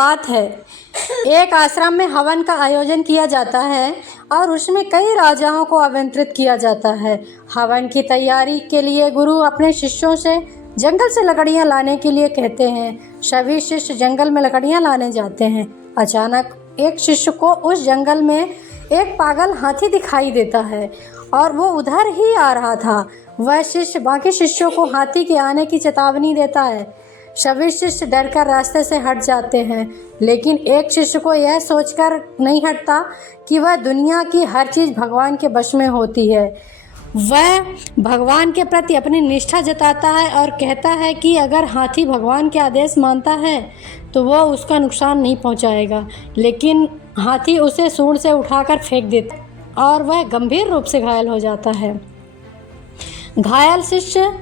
बात है। एक आश्रम में हवन का आयोजन किया जाता है और उसमें कई राजाओं को आमंत्रित किया जाता है। हवन की तैयारी के लिए गुरु अपने शिष्यों से जंगल से लकड़ियां लाने के लिए कहते हैं। सभी शिष्य जंगल में लकड़ियां लाने जाते हैं। अचानक एक शिष्य को उस जंगल में एक पागल हाथी दिखाई देता है और वो उधर ही आ रहा था। वह शिष्य बाकी शिष्यों को हाथी के आने की चेतावनी देता है। सभी शिष्य डरकर रास्ते से हट जाते हैं, लेकिन एक शिष्य को यह सोचकर नहीं हटता कि वह दुनिया की हर चीज़ भगवान के वश में होती है। वह भगवान के प्रति अपनी निष्ठा जताता है और कहता है कि अगर हाथी भगवान के आदेश मानता है तो वह उसका नुकसान नहीं पहुंचाएगा। लेकिन हाथी उसे सूंड से उठाकर फेंक देता और वह गंभीर रूप से घायल हो जाता है। घायल शिष्य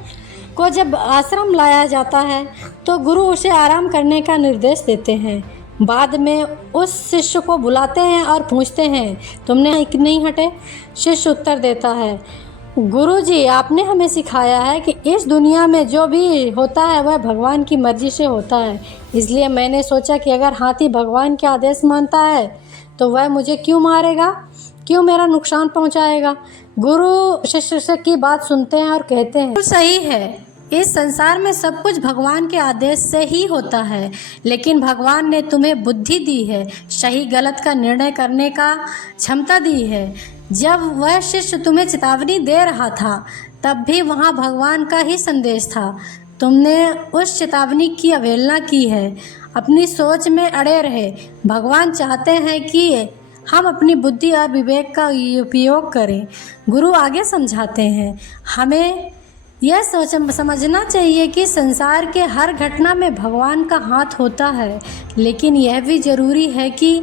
को जब आश्रम लाया जाता है तो गुरु उसे आराम करने का निर्देश देते हैं। बाद में उस शिष्य को बुलाते हैं और पूछते हैं, तुमने नहीं हटे? शिष्य उत्तर देता है, गुरुजी, आपने हमें सिखाया है कि इस दुनिया में जो भी होता है वह भगवान की मर्जी से होता है। इसलिए मैंने सोचा कि अगर हाथी भगवान के आदेश मानता है तो वह मुझे क्यों मारेगा, क्यों मेरा नुकसान पहुंचाएगा। गुरु शिष्य की बात सुनते हैं और कहते हैं, सही है, इस संसार में सब कुछ भगवान के आदेश से ही होता है, लेकिन भगवान ने तुम्हें बुद्धि दी है, सही गलत का निर्णय करने का क्षमता दी है। जब वह शिष्य तुम्हें चेतावनी दे रहा था तब भी वहाँ भगवान का ही संदेश था। तुमने उस चेतावनी की अवहेलना की है। अपनी सोच में अड़े रहे। भगवान चाहते हैं कि हम अपनी बुद्धि और विवेक का उपयोग करें। गुरु आगे समझाते हैं, हमें यह समझना चाहिए कि संसार के हर घटना में भगवान का हाथ होता है, लेकिन यह भी ज़रूरी है कि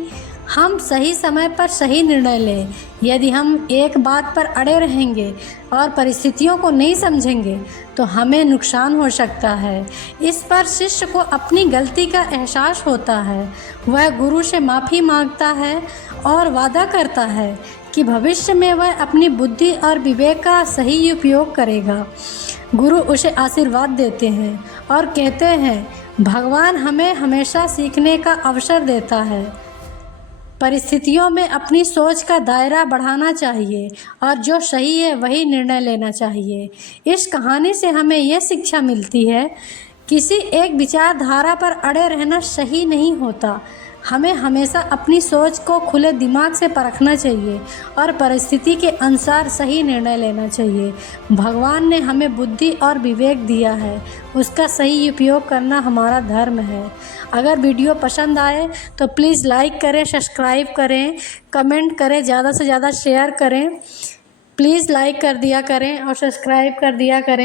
हम सही समय पर सही निर्णय लें। यदि हम एक बात पर अड़े रहेंगे और परिस्थितियों को नहीं समझेंगे तो हमें नुकसान हो सकता है। इस पर शिष्य को अपनी गलती का एहसास होता है। वह गुरु से माफ़ी मांगता है और वादा करता है कि भविष्य में वह अपनी बुद्धि और विवेक का सही उपयोग करेगा। गुरु उसे आशीर्वाद देते हैं और कहते हैं, भगवान हमें हमेशा सीखने का अवसर देता है। परिस्थितियों में अपनी सोच का दायरा बढ़ाना चाहिए और जो सही है वही निर्णय लेना चाहिए। इस कहानी से हमें यह शिक्षा मिलती है, किसी एक विचारधारा पर अड़े रहना सही नहीं होता। हमें हमेशा अपनी सोच को खुले दिमाग से परखना चाहिए और परिस्थिति के अनुसार सही निर्णय लेना चाहिए। भगवान ने हमें बुद्धि और विवेक दिया है, उसका सही उपयोग करना हमारा धर्म है। अगर वीडियो पसंद आए तो प्लीज़ लाइक करें, सब्सक्राइब करें, कमेंट करें, ज़्यादा से ज़्यादा शेयर करें। प्लीज़ लाइक कर दिया करें और सब्सक्राइब कर दिया करें।